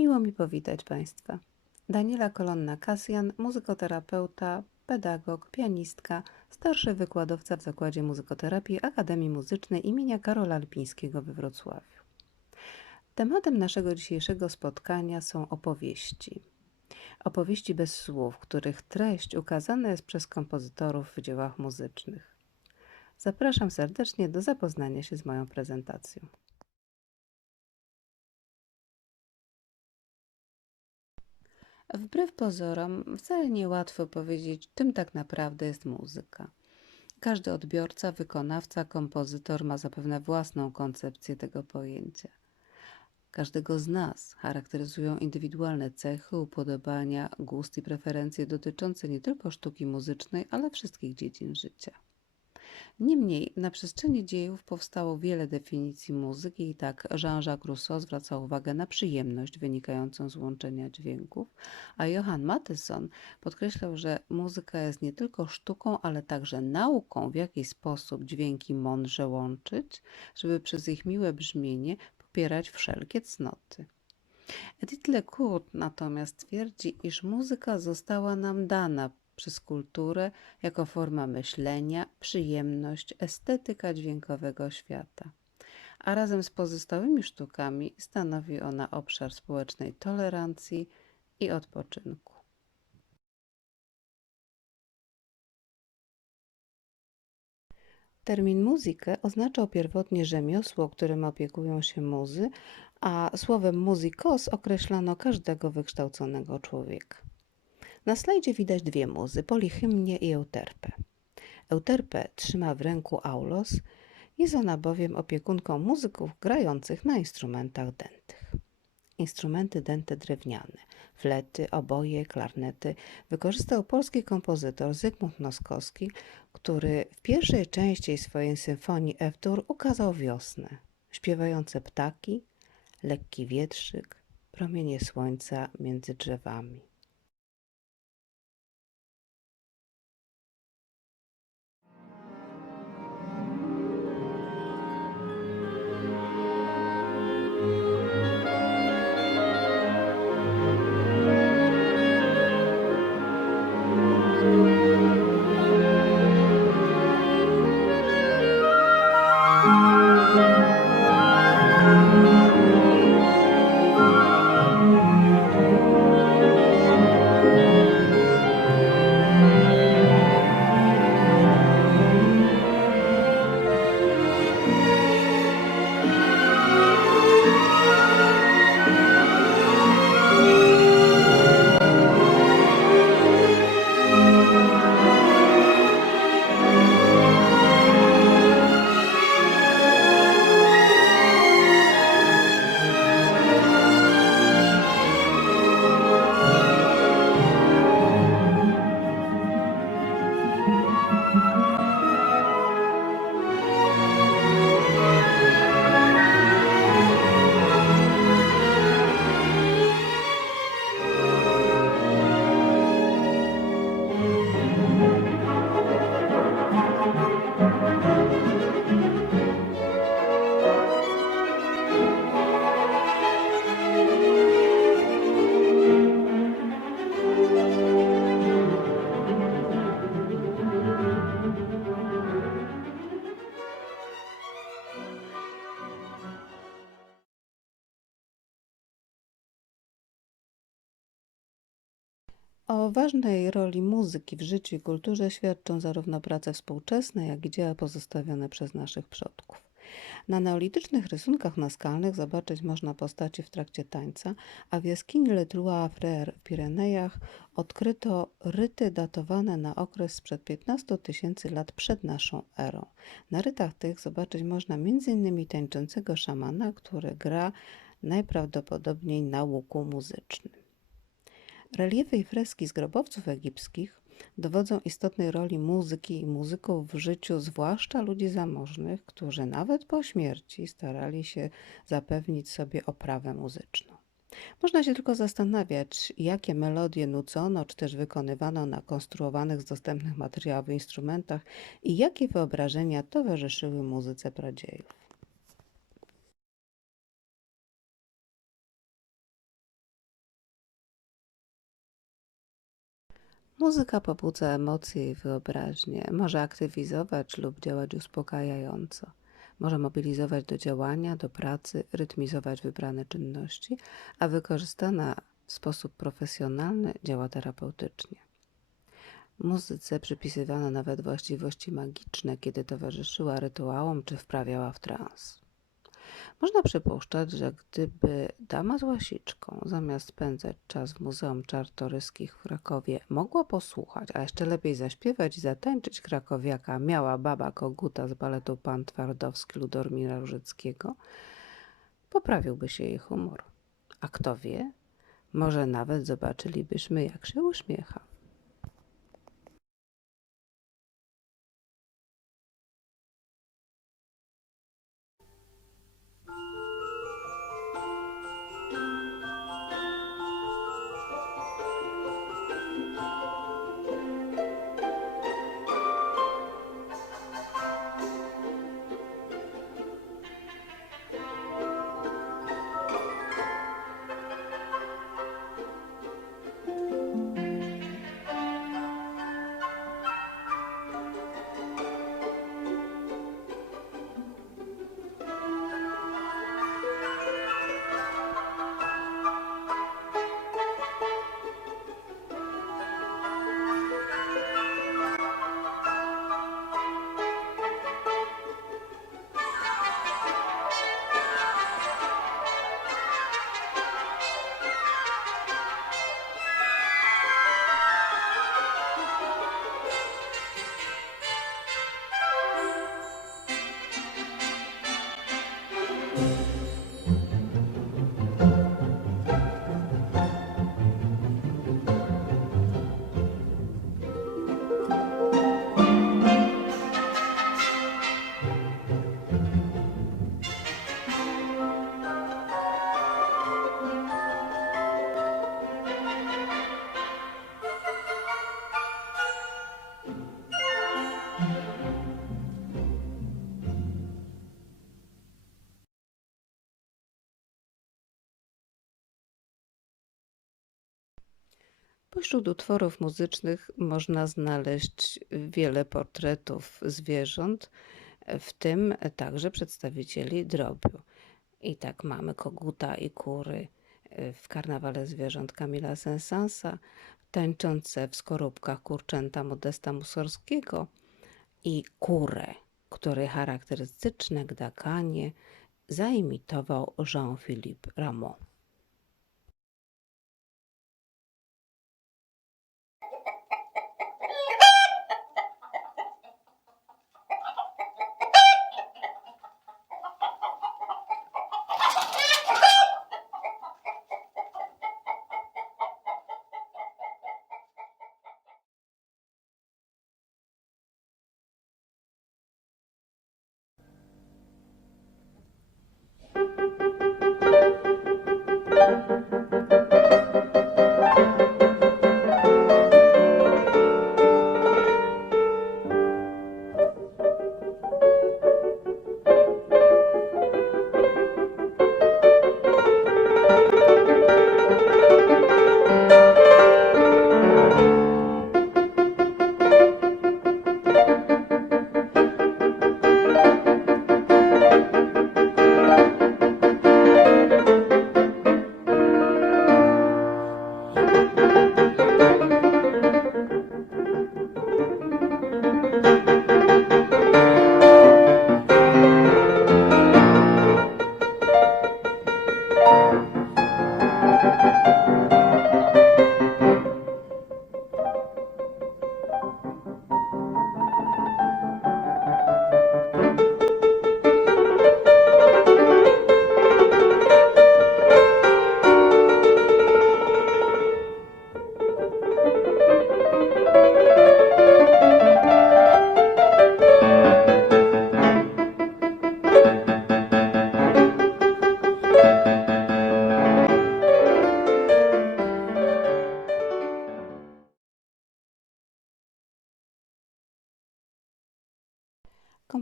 Miło mi powitać Państwa. Daniela Kolonna-Kasjan, muzykoterapeuta, pedagog, pianistka, starszy wykładowca w Zakładzie Muzykoterapii Akademii Muzycznej imienia Karola Lipińskiego we Wrocławiu. Tematem naszego dzisiejszego spotkania są opowieści. Opowieści bez słów, których treść ukazana jest przez kompozytorów w dziełach muzycznych. Zapraszam serdecznie do zapoznania się z moją prezentacją. Wbrew pozorom, wcale niełatwo powiedzieć, czym tak naprawdę jest muzyka. Każdy odbiorca, wykonawca, kompozytor ma zapewne własną koncepcję tego pojęcia. Każdego z nas charakteryzują indywidualne cechy, upodobania, gust i preferencje dotyczące nie tylko sztuki muzycznej, ale wszystkich dziedzin życia. Niemniej na przestrzeni dziejów powstało wiele definicji muzyki i tak Jean-Jacques Rousseau zwracał uwagę na przyjemność wynikającą z łączenia dźwięków, a Johann Mattheson podkreślał, że muzyka jest nie tylko sztuką, ale także nauką, w jaki sposób dźwięki mądrze łączyć, żeby przez ich miłe brzmienie popierać wszelkie cnoty. Edith Lecourt natomiast twierdzi, iż muzyka została nam dana przez kulturę jako forma myślenia, przyjemność, estetyka dźwiękowego świata. A razem z pozostałymi sztukami stanowi ona obszar społecznej tolerancji i odpoczynku. Termin muzykę oznaczał pierwotnie rzemiosło, którym opiekują się muzy, a słowem muzykos określano każdego wykształconego człowieka. Na slajdzie widać dwie muzy, Polihymnię i Euterpę. Euterpę trzyma w ręku aulos, jest ona bowiem opiekunką muzyków grających na instrumentach dętych. Instrumenty dęte drewniane, flety, oboje, klarnety wykorzystał polski kompozytor Zygmunt Noskowski, który w pierwszej części swojej symfonii F-dur ukazał wiosnę, śpiewające ptaki, lekki wietrzyk, promienie słońca między drzewami. O ważnej roli muzyki w życiu i kulturze świadczą zarówno prace współczesne, jak i dzieła pozostawione przez naszych przodków. Na neolitycznych rysunkach naskalnych zobaczyć można postaci w trakcie tańca, a w jaskini Le Trois Frères w Pirenejach odkryto ryty datowane na okres sprzed 15 tysięcy lat przed naszą erą. Na rytach tych zobaczyć można m.in. tańczącego szamana, który gra najprawdopodobniej na łuku muzycznym. Reliefy i freski z grobowców egipskich dowodzą istotnej roli muzyki i muzyków w życiu, zwłaszcza ludzi zamożnych, którzy nawet po śmierci starali się zapewnić sobie oprawę muzyczną. Można się tylko zastanawiać, jakie melodie nucono czy też wykonywano na konstruowanych z dostępnych materiałów instrumentach i jakie wyobrażenia towarzyszyły muzyce pradziejów. Muzyka pobudza emocje i wyobraźnię, może aktywizować lub działać uspokajająco. Może mobilizować do działania, do pracy, rytmizować wybrane czynności, a wykorzystana w sposób profesjonalny działa terapeutycznie. Muzyce przypisywano nawet właściwości magiczne, kiedy towarzyszyła rytuałom czy wprawiała w trans. Można przypuszczać, że gdyby dama z łasiczką, zamiast spędzać czas w Muzeum Czartoryskich w Krakowie, mogła posłuchać, a jeszcze lepiej zaśpiewać i zatańczyć krakowiaka miała baba Koguta z baletu Pan Twardowski Ludormira Różyckiego, poprawiłby się jej humor. A kto wie, może nawet zobaczylibyśmy, jak się uśmiecha. Pośród utworów muzycznych można znaleźć wiele portretów zwierząt, w tym także przedstawicieli drobiu. I tak mamy koguta i kury w karnawale zwierząt Kamila Sensansa, tańczące w skorupkach kurczęta Modesta Musorskiego i kurę, który charakterystyczne gdakanie zaimitował Jean-Philippe Rameau.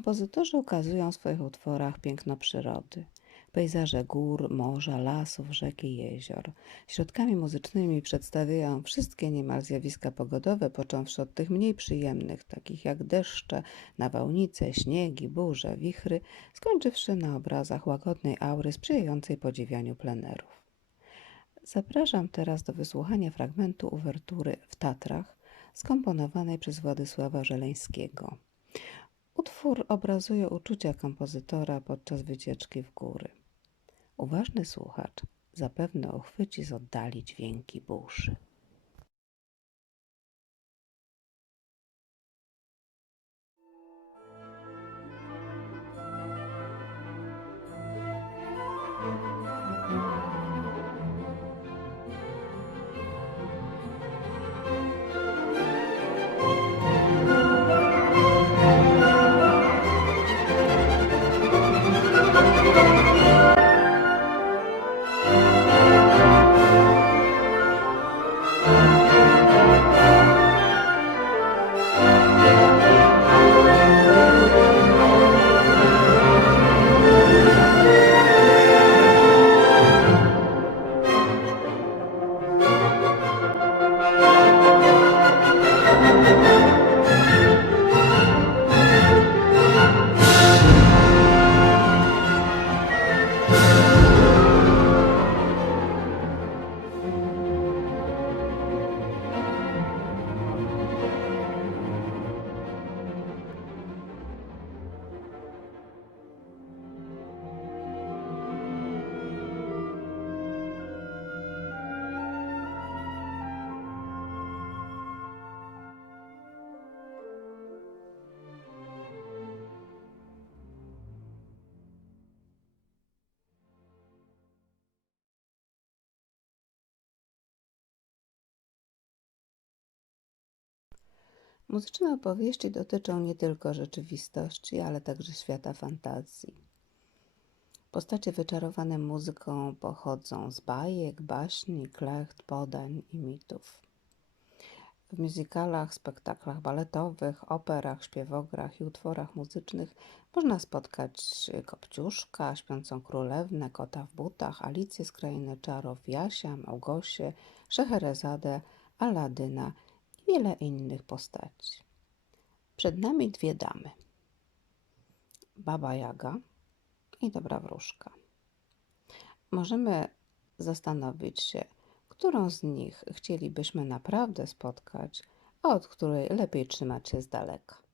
Kompozytorzy ukazują w swoich utworach piękno przyrody. Pejzaże gór, morza, lasów, rzek i jezior. Środkami muzycznymi przedstawiają wszystkie niemal zjawiska pogodowe, począwszy od tych mniej przyjemnych, takich jak deszcze, nawałnice, śniegi, burze, wichry, skończywszy na obrazach łagodnej aury sprzyjającej podziwianiu plenerów. Zapraszam teraz do wysłuchania fragmentu uwertury w Tatrach, skomponowanej przez Władysława Żeleńskiego. Utwór obrazuje uczucia kompozytora podczas wycieczki w góry. Uważny słuchacz zapewne uchwyci z oddali dźwięki burzy. Muzyczne opowieści dotyczą nie tylko rzeczywistości, ale także świata fantazji. Postacie wyczarowane muzyką pochodzą z bajek, baśni, klecht, podań i mitów. W muzykalach, spektaklach baletowych, operach, śpiewograch i utworach muzycznych można spotkać Kopciuszka, Śpiącą Królewnę, Kota w butach, Alicję z Krainy Czarów, Jasia, Małgosię, Szeherezadę, Aladyna wiele innych postaci. Przed nami dwie damy. Baba Jaga i Dobra Wróżka. Możemy zastanowić się, którą z nich chcielibyśmy naprawdę spotkać, a od której lepiej trzymać się z daleka.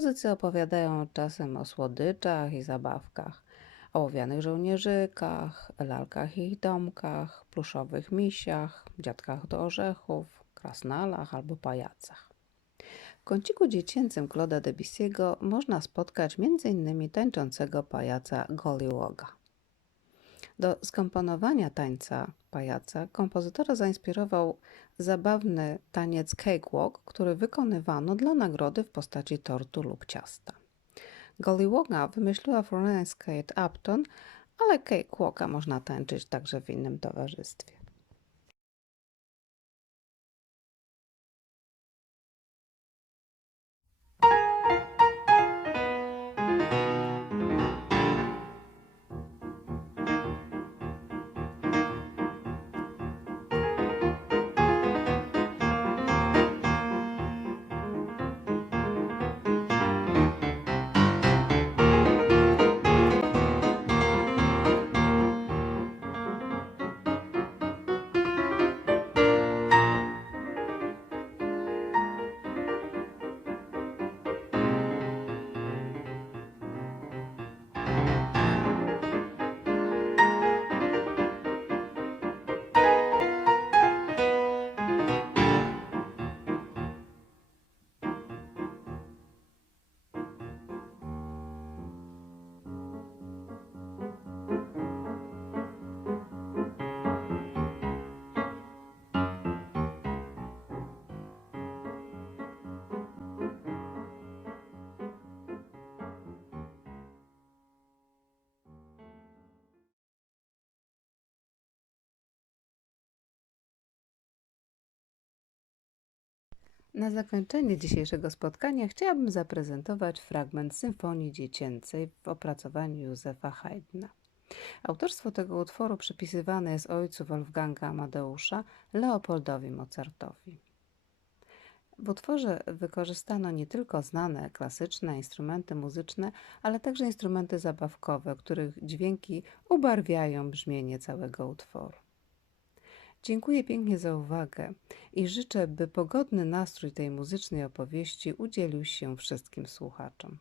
Muzycy opowiadają czasem o słodyczach i zabawkach, ołowianych żołnierzykach, lalkach i ich domkach, pluszowych misiach, dziadkach do orzechów, krasnalach albo pajacach. W kąciku dziecięcym Claude'a Debussy'ego można spotkać m.in. tańczącego pajaca Golliwoga. Do skomponowania tańca pajaca kompozytora zainspirował zabawny taniec cakewalk, który wykonywano dla nagrody w postaci tortu lub ciasta. Golliwoga wymyśliła Florence Kate Upton, ale cakewalka można tańczyć także w innym towarzystwie. Na zakończenie dzisiejszego spotkania chciałabym zaprezentować fragment Symfonii Dziecięcej w opracowaniu Józefa Haydna. Autorstwo tego utworu przypisywane jest ojcu Wolfganga Amadeusza, Leopoldowi Mozartowi. W utworze wykorzystano nie tylko znane klasyczne instrumenty muzyczne, ale także instrumenty zabawkowe, których dźwięki ubarwiają brzmienie całego utworu. Dziękuję pięknie za uwagę i życzę, by pogodny nastrój tej muzycznej opowieści udzielił się wszystkim słuchaczom.